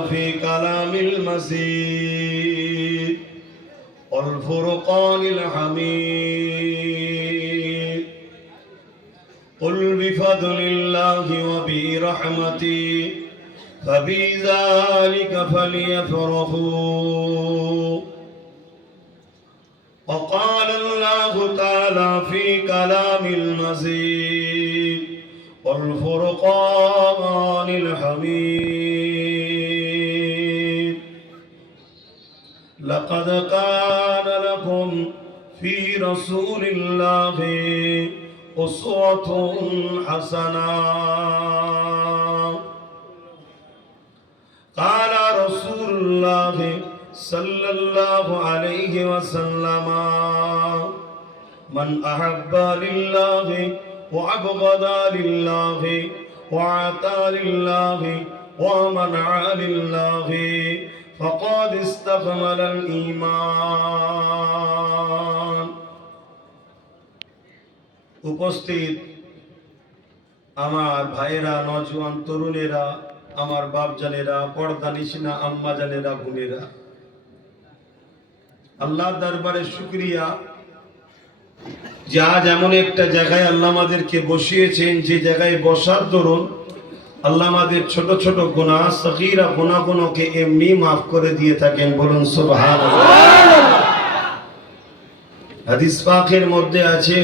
في كلام المسيح والفرقان الحميد قل بفضل الله وبرحمته فبذلك فليفرحوا وقال الله تعالى في كلام المزيد والفرقان الحميد لقد كان لكم في رسول الله أسوة حسنة قال رسول الله صلى الله عليه وسلم من أحب لله وأبغض لله وعطى لله ومنع لله فقد استكمل الإيمان উপস্থিত আমার ভাইয়েরা নজওয়ান তরুণেরা আমার বাপজানেরা পর্দা নিশিনা আম্মা জানেরা বোনেরা আল্লাহ দরবারে শুক্রিয়া যে আজ এমন একটা জায়গায় আল্লাহ আমাদেরকে বসিয়েছেন যে জায়গায় বসার দরুন আল্লাহ আমাদের ছোট ছোট গোনা সকিরা গোনা গুনোকে এমনি মাফ করে দিয়ে থাকেন, বলুন সুবহান হাদিস পাকের মধ্যে আছে,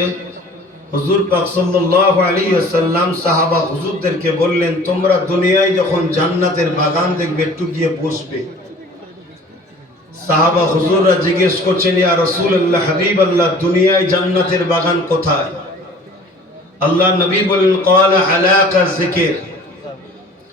হুজুর পাক সাল্লাল্লাহু আলাইহি ওয়াসাল্লাম সাহাবা হুজুরদেরকে বললেন, তোমরা দুনিয়ায় যখন জান্নাতের বাগান দেখবে, একটু গিয়ে বসবে। সাহাবা হুজুররা জিজ্ঞেস করছেন, ইয়া রাসূলুল্লাহ, হাবিবাল্লাহ, দুনিয়ায় জান্নাতের বাগান কোথায়? আল্লাহ নবী বললেন, ক্বালা আলাকা যিকির।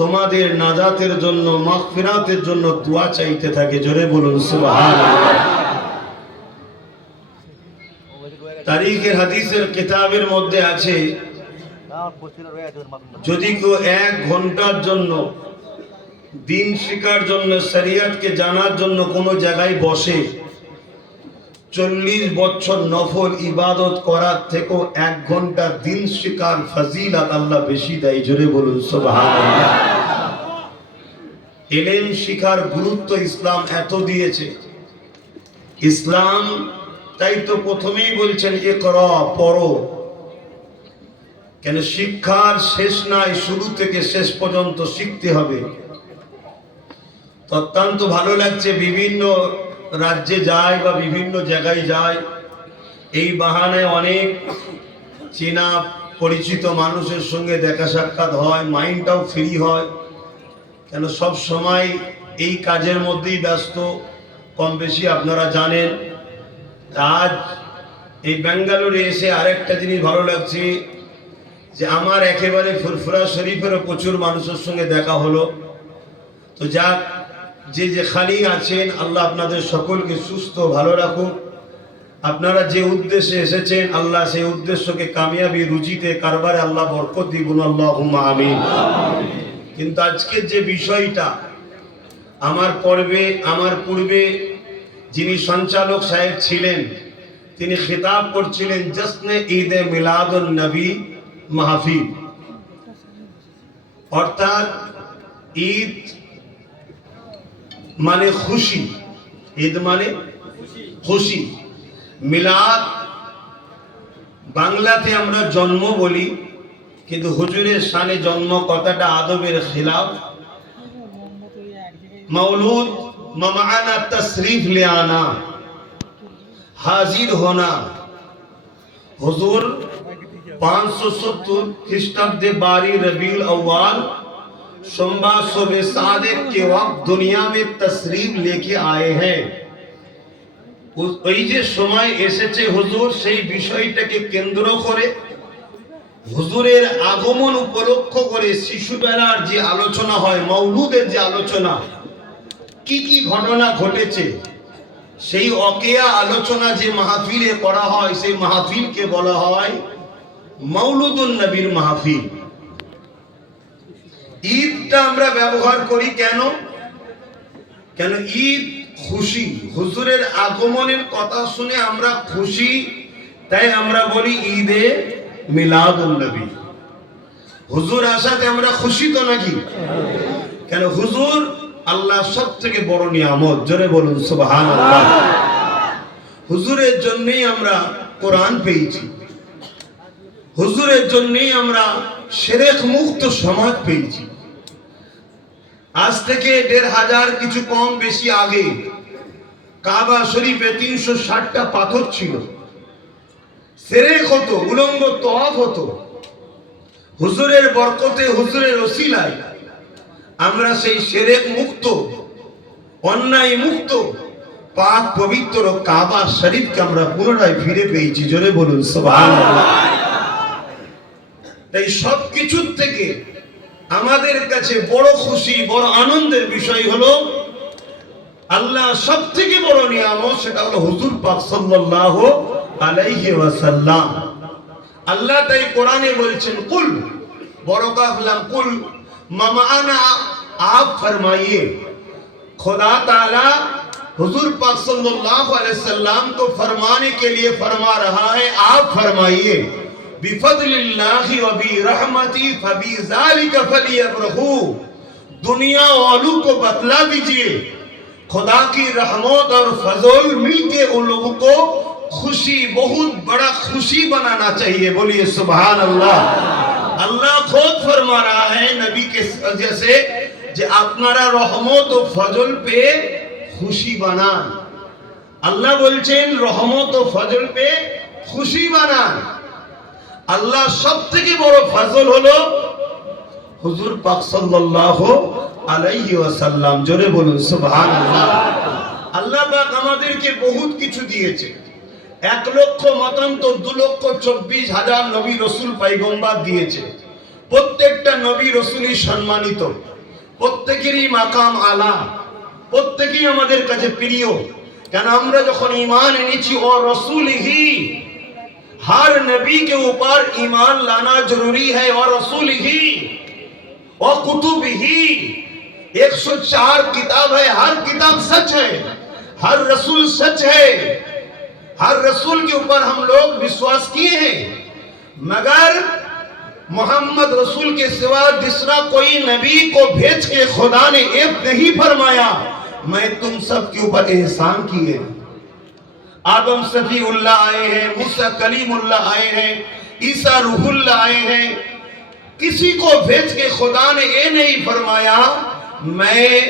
তোমাদের নাজাতের জন্য, মাগফিরাতের জন্য দোয়া চাইতে থাকে। জোরে বলুন, সুবহানাল্লাহ। তারিখের হাদিসের কিতাবের মধ্যে আছে, যদি কেউ এক ঘণ্টার জন্য দিন শিকার জন্য শরিয়তকে জানার জন্য কোনো জায়গায় বসে চল্লিশ বছর নফল ইবাদত করার থেকেও এক ঘণ্টা দিন শিকার ফজিলাত আল্লাহ বেশি দেয়, জোরে বলুন এলেম শিখার গুরুত্ব ইসলাম এত দিয়েছে। ইসলাম, তাই তো প্রথমেই বলছেন এ কর পড়ো। কেন শিক্ষার শেষ নাই, শুরু থেকে শেষ পর্যন্ত শিখতে হবে। অত্যন্ত ভালো লাগছে, বিভিন্ন রাজ্যে যায় বা বিভিন্ন জায়গায় যায়, এই বাহানায় অনেক চেনা পরিচিত মানুষের সঙ্গে দেখা সাক্ষাৎ হয়, মাইন্ডটাও ফ্রি হয়। কেন সব সময় এই কাজের মধ্যেই ব্যস্ত, কম বেশি আপনারা জানেন। আজ এই ব্যাঙ্গালোরে এসে আরেকটা জিনিস ভালো লাগছে, যে আমার একেবারে ফুরফুরা শরীফেরও প্রচুর মানুষের সঙ্গে দেখা হলো। তো যাক যে যেখানেই আছেন, আল্লাহ আপনাদের সকলকে সুস্থ, ভালো রাখুন আপনারা যে উদ্দেশ্যে এসেছেন, আল্লাহ সেই উদ্দেশ্যকে কামিয়াবি রুজিতে কারবারে আল্লাহ বরকত দিগুন আল্লাহ আমিন। কিন্তু আজকের যে বিষয়টা, আমার পর্বে, আমার পূর্বে যিনি সঞ্চালক সাহেব ছিলেন, তিনি খেতাব করছিলেন জশ্নে ঈদে মিলাদুন নবী মাহফিল। অর্থাৎ ঈদ মানে খুশি। ঈদ মানে খুশি। মিলাদ, বাংলাতে আমরা জন্ম বলি, কিন্তু হুজুরের সানে জন্ম কথাটা আদবের খিলাফ। মৌলুদ মামানা লে আনা। হাজির হোনা। হুজুর পাঁচশো সত্তর খ্রিস্টাব্দে বাড়ি রবিউল আউ্বাল सोमवार सुबह सादिक के वक्त दुनिया में तशरीफ लेके आए हैं उ- ওই যে সময় এসেছে হুজুর সেই বিষয়টাকে কেন্দ্র করে হুজুরের আগমন উপলক্ষ করে শিশুবেলার যে আলোচনা হয় মৌলুদের যে আলোচনা কি কি ঘটনা ঘটেছে সেই অকেয়া আলোচনা যে মাহফিলে করা হয় সেই মাহফিলকে বলা হয় মৌলুদুন নবীর মাহফিল ঈদটা আমরা ব্যবহার করি কেন? কেন ঈদ খুশি? হুজুরের আগমনের কথা শুনে আমরা খুশি, তাই আমরা বলি ঈদে মিলাদ নবী। হুজুর আসাতে আমরা খুশি তো নাকি? কেন হুজুর আল্লাহ সব থেকে বড় নিয়ামত, জোরে বলুন সুবহান হুজুরের জন্যই আমরা কোরআন পেয়েছি। হুজুরের জন্যই আমরা সেরেক মুক্ত সমাজ পেয়েছি। আজ থেকে দেড় হাজার কিছু কম বেশি আগে কাবা শরীফে তিনশো ষাটটা পাথর ছিল। সেরেক হতো, উলঙ্গ তওয়াফ হতো। হুজুরের বরকতে, হুজুরের ওসিলায় আমরা সেই সেরেক মুক্ত, অন্যায় মুক্ত, পাক পবিত্র কাবা শরীফকে আমরা পুনরায় ফিরে পেয়েছি। জোরে বলুন, সুবহানাল্লাহ। তাই সব কিছুর থেকে আমাদের কাছে বড় খুশি, বড় আনন্দের বিষয় হলো, আল্লাহ সব থেকে বড় নিয়ামত সেটা হলো হুজুর পাক সাল্লাহ আলাইহি ওয়াসাল্লাম। আল্লাহ তাই কোরআনে বলছেন, কুল, বড় কাফলাম কুল মামানা আপ ফরমাইয়ে, খোদা তাআলা হুজুর পাক সাল্লাল্লাহু আলাইহি علیہ তো ফরমানে কে লিয়ে ফরমা রহা হ্যায়, আপ ফরমাইয়ে। بفضل اللہ و بی رحمتی فبی ذالک فلیبرہو دنیا والوں کو بتلا دیجیے۔ خدا کی رحمت اور فضول مل کے ان لوگوں کو خوشی، بہت بڑا خوشی بنانا چاہیے۔ بولیے سبحان اللہ اللہ خود فرما رہا ہے نبی کے وجہ سے اپنا আপনারা রহমত ও ফজল পেয়ে খুশি বানান আল্লাহ বলছেন রহমত ও ফজল পেয়ে খুশি আল্লাহ সব থেকে বড় ফজল হলো হুজুর পাক সাল্লাল্লাহু আলাইহি ওয়াসাল্লাম। জোরে বলুন, সুবহানাল্লাহ। আল্লাহ পাক আমাদেরকে বহুত কিছু দিয়েছে। এক লক্ষ মতান্তর, দু লক্ষ চব্বিশ হাজার নবী রসুল পাইগম্বার দিয়েছে। প্রত্যেকটা নবী রসুলই সম্মানিত। প্রত্যেকেরই মাকাম আলা। প্রত্যেকেই আমাদের কাছে প্রিয়। কেন আমরা যখন ইমান এনেছি, ও ہر نبی کے اوپر ایمان لانا ضروری ہے اور رسول ہی اور کتب ہی ایک سو چار کتاب ہے، ہر کتاب سچ ہے، ہر رسول سچ ہے۔ ہر رسول کے اوپر ہم لوگ وشواس کیے ہیں۔ مگر محمد رسول کے سوا جسرا کوئی نبی کو بھیج کے خدا نے ایک نہیں فرمایا، میں تم سب کے اوپر احسان کیے۔ آدم صفی اللہ آئے ہیں، موسیٰ کلیم اللہ آئے ہیں، عیسیٰ روح اللہ آئے ہیں۔ کسی کو بھیج کے خدا نے یہ نہیں فرمایا، میں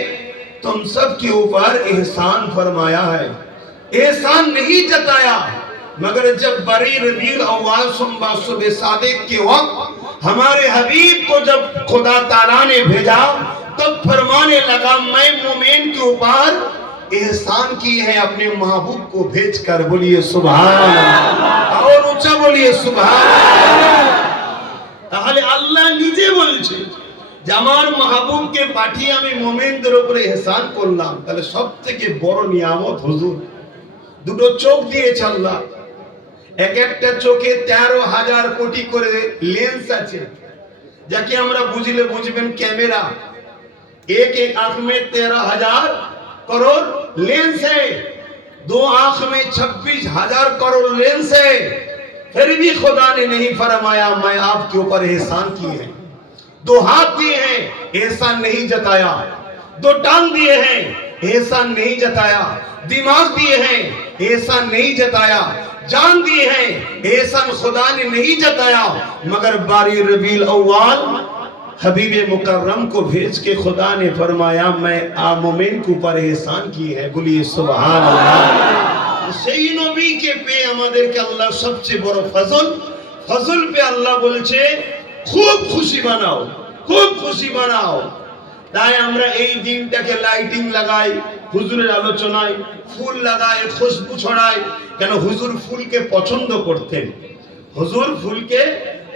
تم سب کے اوپر احسان فرمایا ہے۔ احسان نہیں جتایا، مگر جب بری ربیل اوال سنبا صبح صادق کے وقت، ہمارے حبیب کو جب خدا تعالیٰ نے بھیجا، تب فرمانے لگا، میں مومین کے اوپر एहसान किए हैं अपने महबूब को भेजकर बोलिए सुभान अल्लाह। और ऊंचा बोलिए सुभान তাহলে আল্লাহ নিজে বলছে যে আমার মাহবুবকে পাঠিয়ে আমি মোমেনদের উপরে এহসান করলাম তাহলে সব থেকে বড় নিয়ামত হুজুর দুটো চোখ দিয়েছে আল্লাহ এক একটা চোখে তেরো হাজার কোটি করে লেন্স আছে যাকে আমরা বুঝলে বুঝবেন ক্যামেরা एक एक आंख में तेरह کروڑ لینس ہے دو آنکھ میں چھبیس ہزار کروڑ لینس ہے پھر بھی خدا نے نہیں فرمایا میں آپ کے اوپر احسان کی ہے دو ہاتھ دیے ہیں، احسان نہیں جتایا۔ دو ٹانگ دیے ہیں، احسان نہیں جتایا۔ دماغ دیے ہیں، احسان نہیں جتایا۔ جان دی ہیں، احسان خدا نے نہیں جتایا۔ مگر باری ربیل اوال हबीब मुकर्रम को भेज के खुदा ने फरमाया मैं आ मोमिन के ऊपर एहसान की है बोलिए सुभान अल्लाह সেই নবীকে পেয়ে আমাদেরকে আল্লাহ সবচেয়ে বড় ফজল ফজল পে আল্লাহ বলছে খুব খুশি বানাও খুব খুশি বানাও তাই আমরা এই দিনটাকে লাইটিং লাগাই হুজুরের আলোচনায় ফুল লাগাই খুশবু ছড়াই কেন হুজুর ফুলকে পছন্দ করতেন হুজুর ফুলকে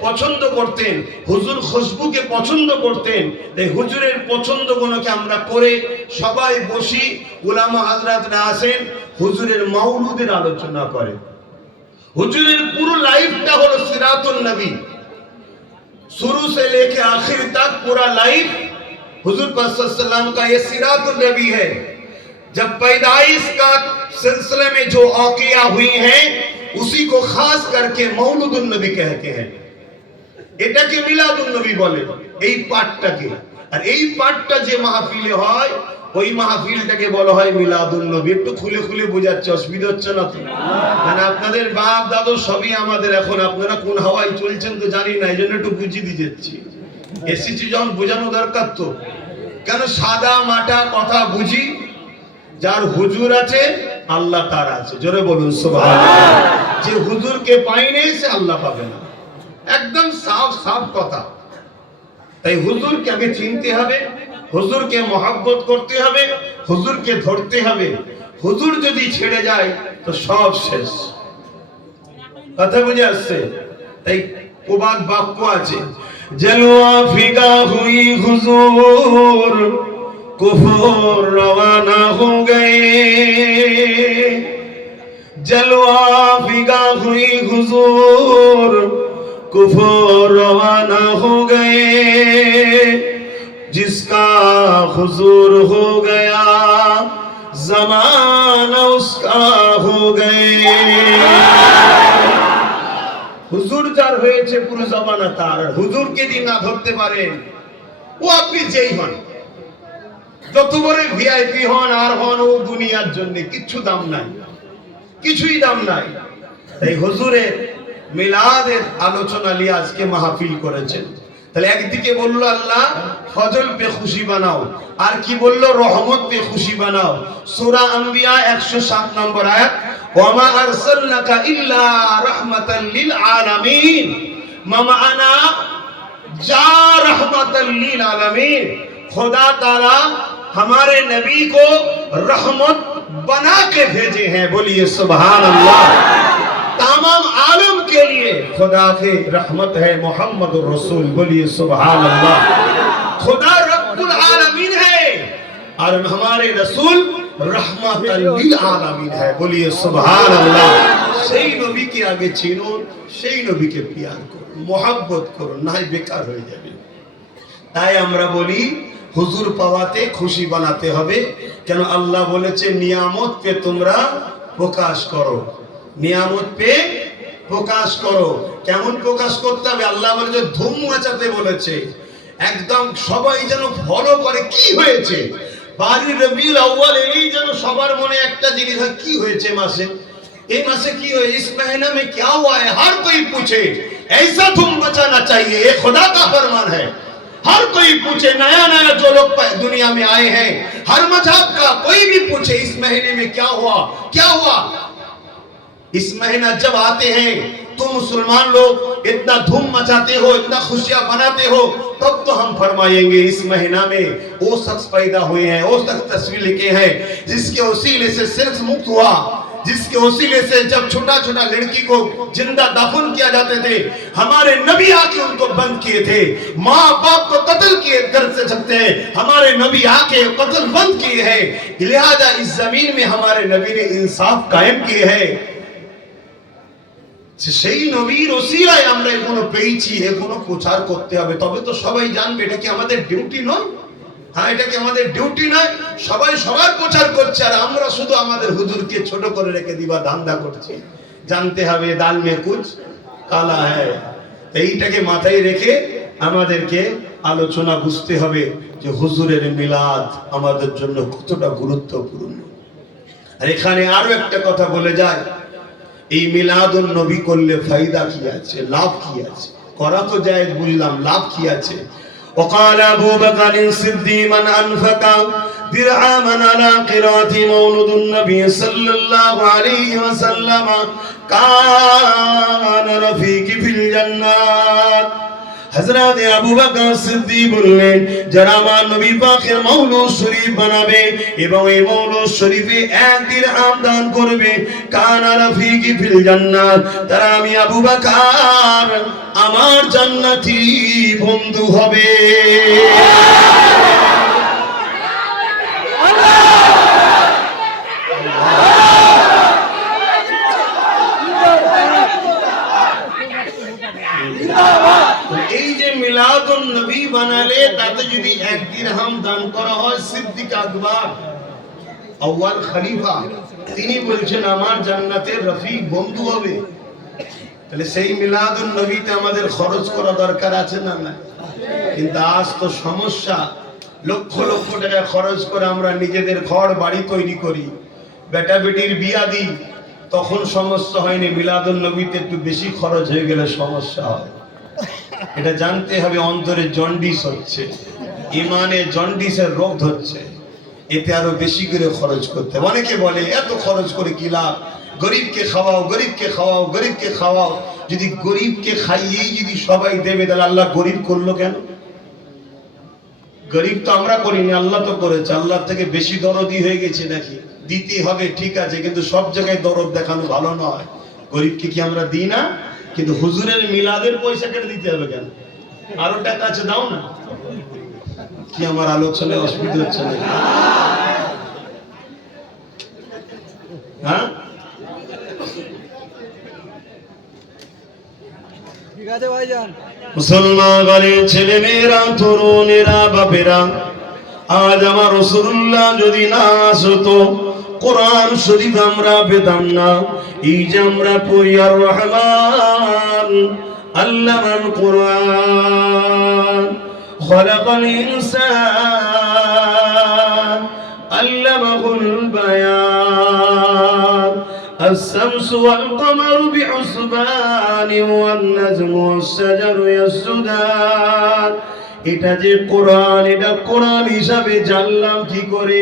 পছন্দ করতেন হুজুর খুশবুকে পছন্দ করতেন তাই হুজুরের পছন্দ গুলোকে আমরা করে সবাই বসি উলামা হাজরাতরা আসেন হুজুরের মাউলুদের আলোচনা করে হুজুরের পুরো লাইফটা হলো সিরাতুল নবী शुरू से लेके आखिर तक पूरा लाइफ हुजूर पाक सल्लल्लाहु अलैहि वसल्लम का ये सिरातुल नबी है जब पैदाइश का सिलसिले में जो औकिया हुई हैं उसी को खास करके मौलुदुल नबी कहते हैं এটাকে মিলাদুল নবী বলে, এই পাঠটাকে। আর এই পাঠটা যে মাহফিলে হয়, ওই মাহফিলটাকে বলা হয় মিলাদুল নবী। একটু খুলে খুলে বোঝাচ্ছে, অসুবিধা হচ্ছে না তো? মানে আপনাদের বাপ, দাদু সবই আমাদের এখন। আপনারা কোন হাওয়ায় চলছেন তো জানি না, এই জন্য একটু বুঝিয়ে দিয়ে যাচ্ছি। এসেছি যখন, বোঝানো দরকার তো। কেন সাদা মাটা কথা বুঝি? যার হুজুর আছে, আল্লাহ তার আছে। জোরে বলুন, সুবহানাল্লাহ। যে হুজুরকে পাইনি সে আল্লাহ পাবে না। একদম সাফ সাফ কথা। তাই হুজুরকে আগে চিনতে হবে, হুজুরকে মহাব্বত করতে হবে, হুজুরকে ধরতে হবে। হুজুর যদি ছেড়ে যায়, তো সব শেষ। কথা বুঝে আসছে? তাই প্রবাদ বাক্য আছে, যেন আফিকা হুই হুজুর, কুফর রওয়ানা হো গে জলওয়া ফিগা হুই হুজুর کفر روانہ ہو گئے جس کا حضور ہو گیا زمانہ اس کا ہو گئے হুজুর যার হয়েছে পুরো জমানা তার, হুজুরকে যদি না ধরতে পারে, ও আপনি যেই হন, যত বড় ভিআইপি হন, আর হন, ও দুনিয়ার জন্য কিচ্ছু দাম নাই, কিছুই দাম নাই। তাই হুজুরের মিলাদের আলোচনা নিয়ে আজকে মাহফিল করেছেন তাহলে একদিকে বললো আল্লাহ ফজল পে খুশি বানাও আর কি বললো রহমত পে খুশি বানাও সূরা আম্বিয়া 107 নম্বর আয়াত ওয়ামা আরসালনাকা ইল্লা রাহমাতাল লিল আলামিন মামানা जा रहमतल लिल आलमीन खुदा ताला हमारे नबी को रहमत बना के भेजे हैं बोलिए सुभान अल्लाह तमाम आलम के लिए खुदा की रहमत है मोहम्मद रसूल बोलिए सुभान अल्लाह खुदा रब्बुल आलमीन है और हमारे रसूल रहमतल लिल आलमीन है बोलिए सुभान अल्लाह সেই নবীকে আগে চিনুন সেই নবীকে পিয়ার করুন মোহাব্বত করুন নাই বেকার হয়ে যাবে তাই আমরা বলি হুজুর পাওয়াতে খুশি বানাতে হবে কেন আল্লাহ বলেছে নিয়ামত পে তোমরা প্রকাশ করো নিয়ামত পে প্রকাশ করো কেমন প্রকাশ করতে হবে আল্লাহ বলেছে ধুম মাচাতে বলেছে একদম সবাই যেন ফলো করে কি হয়েছে বাড়ি রবিউল আউয়াল এই যেন সবার মনে একটা জিনিস হয় কি হয়েছে মাসে ये मासे की हो इस महीने में क्या हुआ है हर कोई पूछे ऐसा धूम मचाना चाहिए ये खुदा का फरमान है हर कोई पूछे नया नया जो लोग प- दुनिया में आए हैं हर मजहब का कोई भी पूछे इस महीने में क्या हुआ क्या हुआ اس مہینہ جب آتے ہیں، تم مسلمان لوگ اتنا دھوم مچاتے ہو، اتنا خوشیاں بناتے ہو، تب تو ہم فرمائیں گے اس مہینہ میں وہ شخص پیدا ہوئے ہیں، وہ شخص تصویر لکھے ہیں، جس کے وسیلے سے صرف مکت ہوا، جس کے وسیلے سے جب چھوٹا چھوٹا لڑکی کو زندہ دفن کیا جاتے تھے، ہمارے نبی آ کے ان کو بند کیے تھے، ماں باپ کو قتل کیے درد سے سکتے ہیں، ہمارے نبی آ کے قتل بند کیے ہیں، لہذا اس زمین میں ہمارے نبی نے انصاف قائم کیے ہیں۔ সেই নবীর ওসিলায় আমরা এখনও পেয়েছি, এখনও প্রচার করতে হবে। তবে তো সবাই জানবে, এটা কি আমাদের ডিউটি নয়? হ্যাঁ এটা কি আমাদের ডিউটি নয়? সবাই সবার প্রচার করছে, আর আমরা শুধু আমাদের হুজুরকে ছোট করে রেখে দিবা, ধান্দা করছি। জানতে হবে দাল মে কুচ কালা হ্যায়। এইটাকে মাথায় রেখে আমাদেরকে আলোচনা বুঝতে হবে যে হুজুরের মিলাদ আমাদের জন্য কতটা গুরুত্বপূর্ণ। আর এখানে আরও একটা কথা বলে যায়। এই মিলাদুন নবী করলে ফায়দা কি আছে লাভ কি আছে করা তো যায় বুঝলাম লাভ কি আছে وقال أبو بكر الصديق من أنفق درعاما على قراءة مولد النبي صلى الله عليه وسلم كان رفيق في الجنات হযরত আবু বকর সিদ্দিক বললেন, যারা আমার নবী পাকের মাওলুদ শরীফ বানাবে এবং এই মাওলুদ শরীফে এক দিরহাম দান করবে, কানা রাফিকি ফিল জান্নাত। তারা আমি আবু বকর, আমার জান্নাতি বন্ধু হবে এই যে মিলাদুন নবী বানালে তাতে যদি এক দিরহাম দান করা হয় সিদ্দিক আকবর, আউয়াল খলিফা। তিনি বলছেন, আমার জান্নাতের রফিক বন্ধু হবে। তাহলে সেই মিলাদুন নবীতে আমাদের খরচ করা দরকার আছে না না কিন্তু আজ তো সমস্যা। লক্ষ লক্ষ টাকা খরচ করে আমরা নিজেদের ঘর, বাড়ি তৈরি করি। বেটা বেটির বিয়া দিই। তখন সমস্যা হয়নি, মিলাদুন নবীতে একটু বেশি খরচ হয়ে গেলে সমস্যা হয়। এটা জানতে হবে অন্তরে জন্ডিস হচ্ছে, ইমানে জন্ডিসের রোগ ধরছে, এতে আরও বেশি করে খরচ করতে অনেকে বলে, এত খরচ করে কি লাভ? গরিবকে খাওয়াও গরিবকে খাওয়াও গরিবকে খাওয়াও। যদি গরিবকে খাইয়েই যদি সবাই দেবে, তাহলে আল্লাহ গরিব করল কেন? গরিব তো আমরা করিনি, আল্লাহ তো করেছে। আল্লাহ থেকে বেশি দরদি হয়ে গেছে নাকি? দিতে হবে, ঠিক আছে, কিন্তু সব জায়গায় দরদ দেখানো ভালো নয়। গরিবকে কি আমরা দিই না? কিন্তু হুজুরের মিলাদের পয়সা কেটে দিতে হবে কেন? আরও টাকা আছে দাও না। কি আমার আলোচনায় অসুবিধা হচ্ছে না হ্যাঁ? মুসলমান ঘরের ছেলে মেয়েরা তরুণেরা বাপেরা আজ আমার রসুল্লাহ যদি না আসতো কোরআন শরীফ আমরা পেতাম না এই যে আমরা পড়ি আর রহমান আল্লামান কোরআন খলাকাল ইনসান আল্লামাহুল বায়ান الشمس والقمر بحسبان والنجم والشجر يسجدان এটা যে কোরআন এটা কোরআন হিসাবে জানলাম কি করে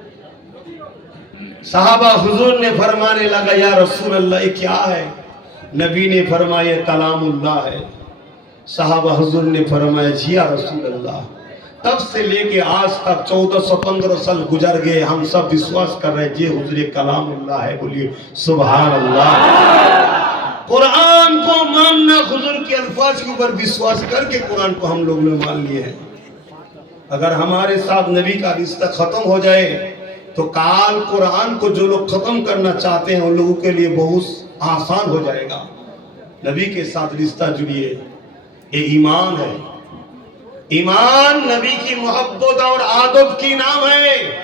صحابہ حضور نے فرمانے لگا، یا رسول اللہ، یہ کیا ہے؟ نبی نے فرمایا، کلام اللہ ہے. صحابہ حضور نے فرمایا جی یا رسول اللہ، تب سے لے کے آج تک چودہ سو پندرہ سال گزر گئے، ہم سب وشواس کر رہے ہیں جی حضور کلام اللہ ہے، بولیے، سبحان اللہ۔ قرآن کو ماننا حضور کے الفاظ کے اوپر وشواس کر کے قرآن کو ہم لوگ نے مان لیے ہیں اگر ہمارے ساتھ نبی کا رشتہ ختم ہو جائے تو کال قرآن کو جو لوگ ختم کرنا چاہتے ہیں ان لوگوں کے لیے بہت آسان ہو جائے گا۔ نبی کے ساتھ رشتہ جڑیے، یہ ایمان ہے۔ ایمان نبی کی محبت اور عادت کی نام ہے۔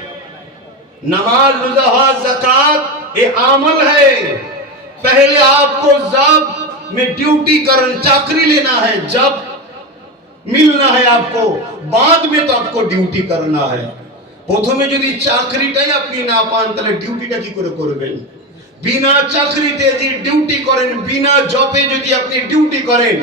نماز لزہ زکات یہ عمل ہے۔ پہلے آپ کو جب میں ڈیوٹی کرن، چاکری لینا ہے۔ جب ملنا ہے آپ کو، بعد میں تو آپ کو ڈیوٹی کرنا ہے۔ প্রথমে যদি চাকরিটাই আপনি না পান، তাহলে ডিউটিটা কি করে করবেন? বিনা চাকরিতে যদি ডিউটি করেন، বিনা জবে যদি আপনি ডিউটি کরেন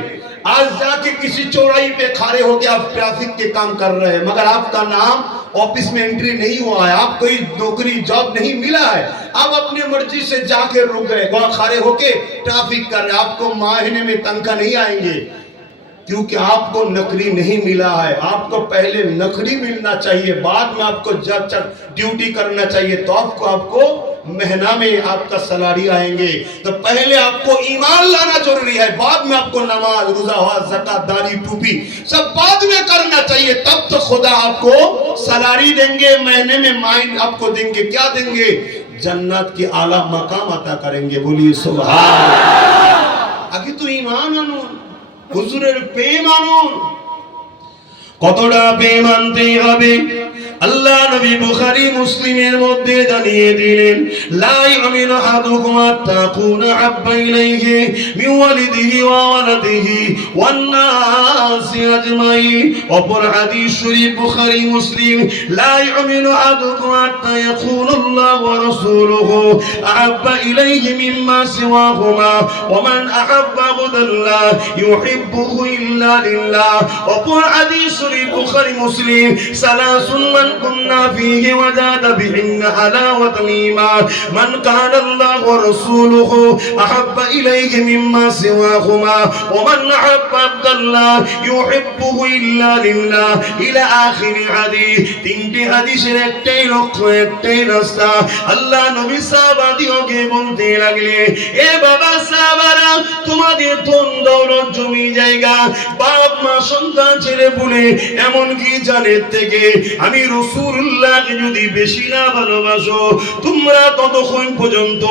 آج جا کے کسی چورائی پہ کھڑے ہو کے آپ ٹریفک کے کام کر رہے ہیں مگر آپ کا نام آفس میں انٹری نہیں ہوا ہے। آپ کوئی نوکری جاب نہیں ملا ہے। آپ اپنے مرضی سے جا کے رک گئے، وہاں کھڑے ہو کے ٹرافک کر رہے ہیں۔ آپ کو ماہنے میں تنخواہ نہیں آئیں گے۔ کیونکہ آپ کو نکری نہیں ملا ہے۔ آپ کو پہلے نکری ملنا چاہیے، بعد میں آپ کو جب ڈیوٹی کرنا چاہیے تو آپ کو آپ کو مہینہ میں آپ کا سلاری آئیں گے۔ تو پہلے آپ کو ایمان لانا ضروری ہے، بعد میں آپ کو نماز، روزہ ہوا زکات داری ٹوپی سب بعد میں کرنا چاہیے۔ تب تو خدا آپ کو سلاری دیں گے، مہینے میں مائن آپ کو دیں گے۔ کیا دیں گے؟ جنت کی اعلیٰ مقام عطا کریں گے۔ بولیے سبحان ابھی تو ایمان انہوں হুজুরের আনুন কতটা প্রেম আনতে হবে? আল্লাহ নবী বুখারী, মুসলিমের মধ্যে জানিয়ে দিলেন লা ইয়ামিনু আহাদুকুম আত্তাকুনা হাব্বা ইলাইহি মিন ওয়ালিদিহি ওয়া ওয়ালাদিহি ওয়ান নাসি আজমাইন। অপর হাদিস শরীফ বুখারী, মুসলিম লা ইয়ামিনু আহাদুকুম আত্তা ইয়াকুনা আল্লাহ ওয়া রাসূলুহু আহাব্বা ইলাইহি মিম্মা সিওয়াহুমা ওয়া মান আহাব্বা আবদাল্লাহ ইউহিব্বুহু ইল্লা লিল্লাহ। অপর শরীফ বুখারী মুসলিম সালাসুন মান কুন্না ফীহি ওয়াজাদা বিহিন্না হালাওয়াতাল ঈমান মান কানা আল্লাহ ওয়া রাসূলুহু আহাব্বা ইলাইহি মিম্মা সিওয়াহুমা ওয়া মান আহাব্বা আবদাল্লাহ ইউহিব্বুহু ইল্লা লিল্লাহ ইলা আখির হাদিস তিনটি হাদিসের একটাই লক্ষ্য, একটাই রাস্তা। আল্লাহ নবী সাহাবাদিওকে বলতে লাগলে, এ বাবা সাহাবারা, তোমাদের ধন দৌলত জমি জায়গা বাপ মা সন্তান ছেলে বলে এমন কি জানের থেকে আমি রসুল্লাহকে যদি বেশি না ভালোবাসো, তোমরা ততক্ষণ পর্যন্ত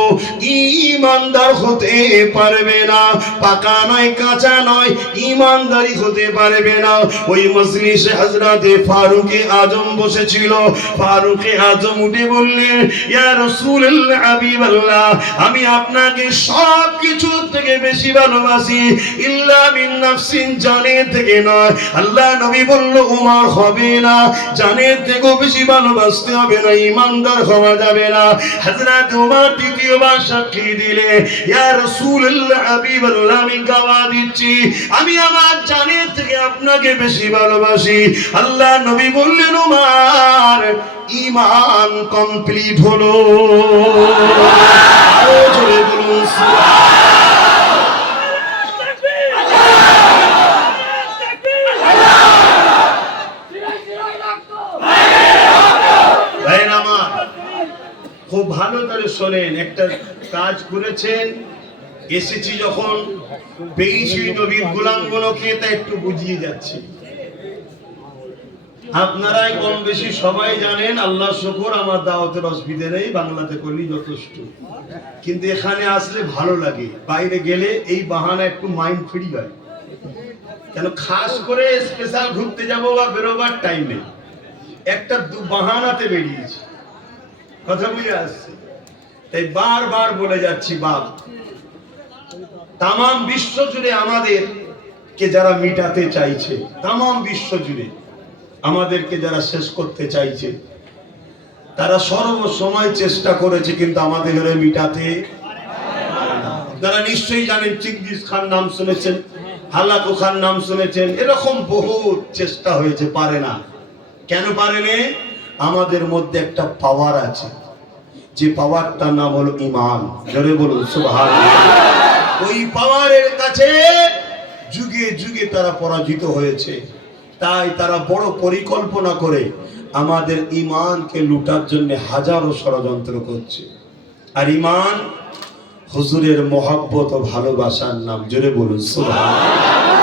ইমানদার হতে পারবে না। পাকা নয়, কাঁচা নয় ইমানদারি হতে পারবে না। ওই মজলিসে হজরতে ফারুকে আজম বসেছিল। ফারুকে আজম উঠে বললেন, ইয়া রাসূলুল্লাহ, হাবিবাল্লাহ, আমি আপনাকে সব কিছু থেকে বেশি ভালোবাসি। ইল্লা মিন নাফসিন, জানের থেকে নয়। আল্লাহ নবী বলল উমর হবে না। জানের থেকেও বেশি ভালোবাসতে হবে না, ইমানদার হওয়া যাবে না। হযরত উমর দ্বিতীয়বার সাক্ষী দিলে, ইয়া রাসূলুল্লাহ, হাবিবাল্লাহ, আমি গাওয়া দিচ্ছি। আমি আমার জানের থেকে আপনাকে বেশি ভালোবাসি। আল্লাহ নবী বললেন, উমর, ইমান কমপ্লিট হলো। আরও জোরে বলুন ভাইয়ের খুব ভালো করে শোনেন, একটা কাজ করেছেন, এসেছি যখন পেয়েছি নবীর গোলামগুলোকে তা একটু বুঝিয়ে যাচ্ছি। আপনারাই কম বেশি সবাই জানেন, আল্লাহ শুকর, আমার দাওয়াতের অসুবিধে নেই, বাংলাতে করলেই যথেষ্ট। কিন্তু এখানে আসলে ভালো লাগে, বাইরে গেলে এই বাহানা একটু মাইন্ড ফ্রি হয়। কেন খাস করে স্পেশাল ঘুরতে যাব বা বেরোবার টাইম একটা দু- বাহানাতে বেরিয়েছি। কথা বুঝে আসছে? তাই বারবার বলে যাচ্ছি, বাপ, তামাম বিশ্ব জুড়ে আমাদের কে যারা মিটাতে চাইছে, তামাম বিশ্ব জুড়ে আমাদেরকে যারা শেষ করতে চাইছে, তারা সর্ব সময় চেষ্টা করেছে, কিন্তু আমাদের ঘরে মিটাতে আপনারা নিশ্চয়ই জানেন চিঙ্গিস খান নাম শুনেছেন হালাকু খান নাম শুনেছেন, এরকম বহু চেষ্টা হয়েছে, পারে না। কেন পারেনি আমাদের মধ্যে একটা পাওয়ার আছে। যে পাওয়ারটার নাম হলো ইমান জোরে বলুন সুবহান ওই পাওয়ারের কাছে যুগে যুগে তারা পরাজিত হয়েছে। তাই তারা বড় পরিকল্পনা করে আমাদের ইমানকে লুটার জন্য হাজারো ষড়যন্ত্র করছে। আর ইমান হুজুরের মহাব্বত ও ভালোবাসার নাম। জোরে বলুন সুবহান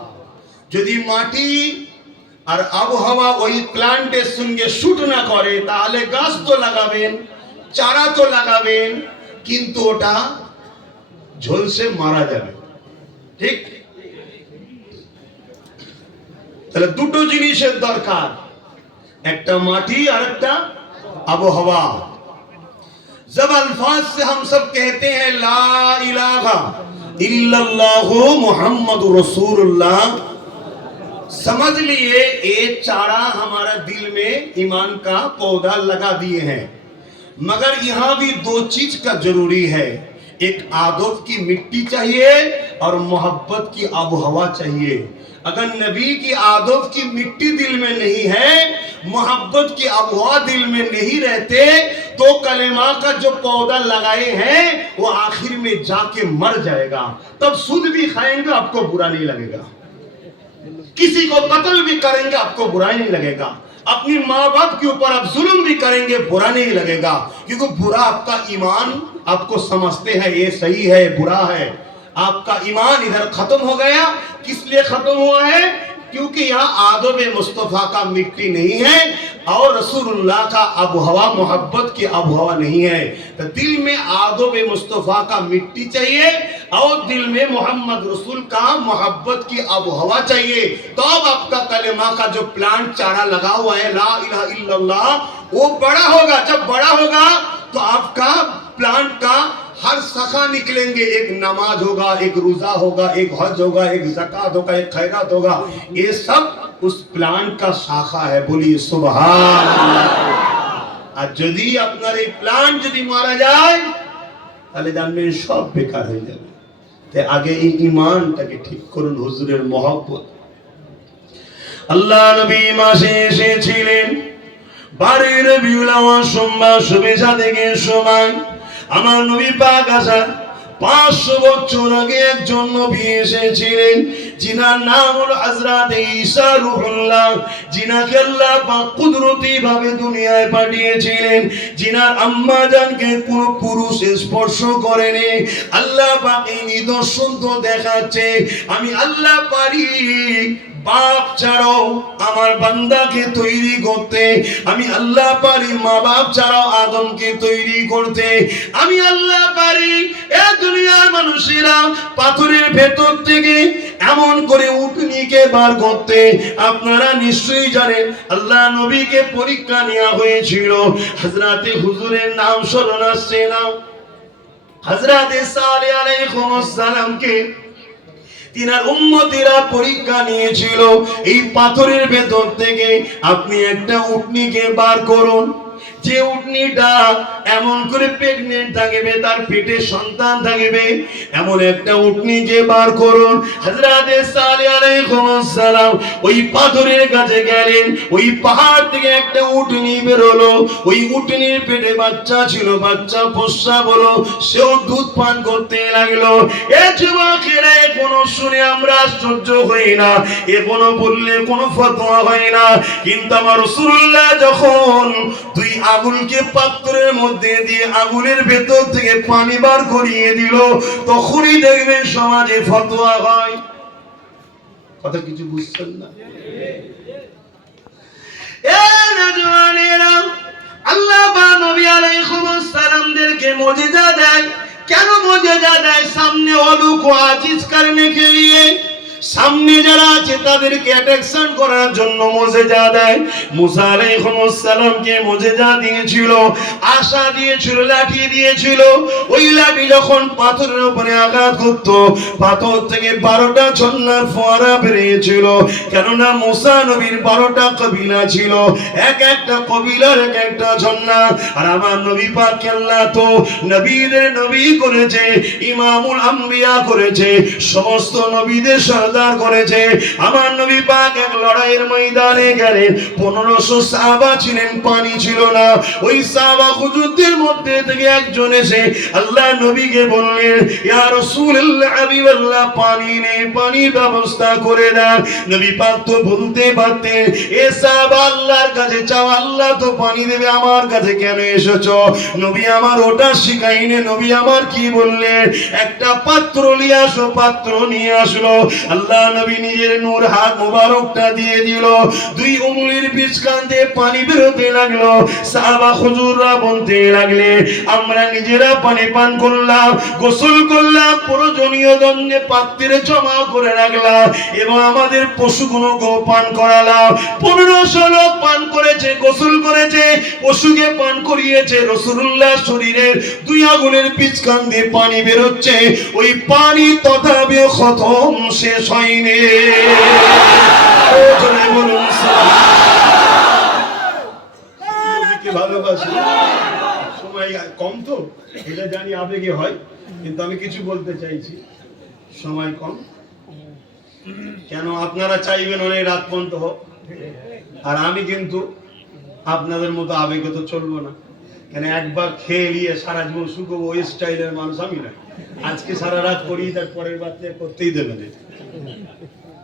যদি মাটি আর আবহাওয়া ওই প্ল্যান্টের সঙ্গে শুট না করে তাহলে গাছ তো লাগাবেন চারা তো লাগাবেন কিন্তু ওটা ঝলসে মারা যাবে ঠিক তাহলে দুটো জিনিসের দরকার একটা মাটি আর একটা আবহাওয়া जब अल्फाज से हम सब कहते हैं ला इलाहा इल्लल्लाह मोहम्मद रसूलुल्लाह سمجھ لیے ایک چارہ ہمارا دل میں ایمان کا پودا لگا دیے ہیں۔ مگر یہاں بھی دو چیز کا ضروری ہے۔ ایک عادت کی مٹی چاہیے اور محبت کی آب و ہوا چاہیے۔ اگر نبی کی عادت کی مٹی دل میں نہیں ہے، محبت کی آب و ہوا دل میں نہیں رہتے، تو کلمہ کا جو پودا لگائے ہیں، وہ آخر میں جا کے مر جائے گا۔ تب سود بھی کھائیں گے، آپ کو برا نہیں لگے گا۔ کسی کو قتل بھی کریں گے، آپ کو برا نہیں لگے گا۔ اپنی ماں باپ کے اوپر آپ ظلم بھی کریں گے، برا نہیں لگے گا۔ کیونکہ برا آپ کا ایمان آپ کو سمجھتے ہیں، یہ صحیح ہے، برا ہے۔ آپ کا ایمان ادھر ختم ہو گیا، کس لیے ختم ہوا ہے؟ کیونکہ یہاں آدم مصطفیٰ کا مٹی نہیں ہے اور رسول اللہ کا اب ہوا محبت کی اب ہوا نہیں ہے۔ تو دل میں آدم مصطفیٰ کا مٹی چاہیے اور دل میں محمد رسول کا محبت کی اب ہوا چاہیے۔ تو اب آپ کا کلمہ کا جو پلانٹ چارہ لگا ہوا ہے، لا الہ الا اللہ، وہ بڑا ہوگا۔ جب بڑا ہوگا تو آپ کا پلانٹ کا हर शाखा निकलेंगे एक नमाज होगा एक रोजा होगा एक हज होगा एक जक़ात होगा एक खैरात होगा ये सब उस प्लांट का शाखा है बोलिए सुबहान আর যদি আপনার এই প্লান্ট যদি মারা যায় তাহলে জানবেন সব বেকার হয়ে যাবে তাই আগে এই ইমানটাকে ঠিক করুন হুজুরের মহব্বত আল্লাহ নবী মাসে এসেছিলেন বাড়ির বিউলামা সোমবার শুভেচ্ছা থেকে সময় আমার নবী পাক আসার পাঁচশো বছর আগে একজন নবী এসেছিলেন। যিনার নাম হল হযরত ঈসা রুহুল্লাহ। যিনাকে আল্লাহ পাক কুদরতি ভাবে দুনিয়ায় পাঠিয়েছিলেন। যিনার আম্মা জানকে কোনো পুরুষ স্পর্শ করেনি। আল্লাহ পাক এই নিদর্শন তো দেখাচ্ছে। আমি আল্লাহ পারি। বাপ ছাড়াও আমার বান্দাকে তৈরি করতে, আমি আল্লাহ পারি মা বাপ ছাড়াও আদমকে তৈরি করতে। আমি আল্লাহ পারি এ দুনিয়ার মানুষেরা পাথরের ভেতর থেকে এমন করে উটনিকে বার করতে। আপনারা নিশ্চয়ই জানেন, আল্লাহ নবীকে পরীক্ষা নেওয়া হয়েছিল। হাজরাতে হুজুরের নাম স্মরণ আসছে না? হজরতে সালে আলাইহিস সালামকে তিনার উম্মতিরা পরীক্ষা নিয়েছিল এই পাথরের ভেতর থেকে আপনি একটা উটনিকে বার করুন। যে উটনিটা এমন করে প্রেগনেন্ট থাকবে, তার পেটে সন্তান থাকবে, এমন একটা উটনিকে বার করুন। হযরতে সালে আলাইহিস সালাম ওই পাথরের কাছে গেলেন, ওই পাহাড় থেকে একটা উটনি বেরোলো। ওই উটনির পেটে বাচ্চা ছিল, বাচ্চা পোষা বলো, সেও দুধ পান করতে লাগল। এ যুবকেরা এ কোনো শুনে আমরা আশ্চর্য হই না এ কোনো বললে কোনো ফতোয়া হয় না। কিন্তু আমার রাসূলুল্লাহ যখন দুই আগুনকে পাত্রের মধ্যে দিয়ে আগুনের ভেতর থেকে পানি বার করিয়ে দিল। তখনই দেখবেন সমাজে ফতোয়া হয়। কথা কিছু বুঝছেন না? আল্লাহ বা নবী আলাইহিস সালামদেরকে মুজিজা দেয়। কেন মুজিজা দেয়? সামনে অলুক আজিজ করনে কে লিয়ে সামনে যারা আছে, তাদেরকে অ্যাট্রাকশন করার জন্য মুজিজা দেয়। মুসা আলাইহিস সালামকে মুজিজা দিয়েছিল, আশা দিয়েছিল, লাঠি দিয়েছিল। ওই লাঠি যখন পাথরের উপরে আঘাত করত, পাথর থেকে বারোটা ঝর্ণার ফোয়ারা বেরিয়েছিল। কেননা মুসা নবীর বারোটা কবিলা ছিল। এক একটা কবিলার এক একটা ঝর্ণা। আর আমার নবী পাক আল্লাহ তো নবীদের নবী করেছে, ইমামুল আম্বিয়া করেছে। সমস্ত নবীদের সর্দার করেছে। আমার নবী পাক এক লড়াইয়ের ময়দানে গেলেন। পনেরোশো সাহাবা ছিলেন, পানি ছিল না। ওই সাহাবা হুজুরদের মধ্যে থেকে একজন এসে আল্লাহ নবীকে বললেন, ইয়া রাসূলুল্লাহ হাবিবাল্লাহ পানি নেই পানির ব্যবস্থা করে দেন নবী পাক তো বলতে পারতেন, এ সাহাবা আল্লাহর কাছে চাও, আল্লাহ তো পানি দেবে, আমার কাছে কেন এসেছ? নবী আমার ওটা শিখাইনে নবী আমার কি বললেন, একটা পাত্র নিয়ে আসো, পাত্র নিয়ে আসলো। আল্লাহ নবী নিজের নূর হাত মোবারকটা দিয়ে দিল। দুই উঙ্গলির বীজ কান্দে পানি বেরোতে লাগল। সাহাবা হুজুররা বলতে লাগলে, আমরা নিজেরা পানি পান করলাম, গোসল করলাম, প্রয়োজনীয় দণ্ডে পাত্রে জমা করে রাখলাম এবং আমাদের পশুগুলোকেও পান করালাম। পনেরোশো লোক পান করেছে, গোসল করেছে, পশুকে পান করিয়েছে। রসুল্লাহ শরীরের দুই আগুনের পিছকান দিয়ে পানি বেরোচ্ছে। ওই পানি তথাপি খতম শেষ ভালোবাসি? সময় কম তো, এটা জানি আবেগে হয়, কিন্তু আমি কিছু বলতে চাইছি। সময় কম। কেন আপনারা চাইবেন অনেক রাত পর্যন্ত হোক? আর আমি কিন্তু আপনাদের মতো আবেগে তো চলবো না। কেন একবার খেয়ে নিয়ে সারা জীবন শুকবো ওই স্টাইলের মানুষ আমি না আজকে সারা রাত করি তার পরের বাচ্চা করতেই দেবে না।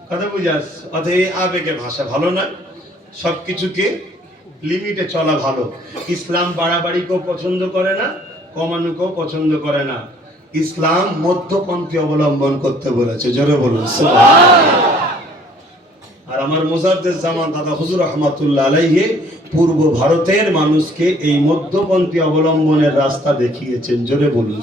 কথা বুঝাস এই আবেগে ভাষা ভালো নয়, সবকিছুকে লিমিটে চলা ভালো। ইসলাম বাড়াবাড়িকেও পছন্দ করে না কমানোকেও পছন্দ করে না। ইসলাম মধ্যপন্থী অবলম্বন করতে বলেছে, জোরে বলুন আর আমার মোজাদ্দের জামান দাদা হুজুর রহমাতুল্লাহ আলাইহে পূর্ব ভারতের মানুষকে এই মধ্যপন্থী অবলম্বনের রাস্তা দেখিয়েছেন, জোরে বলুন।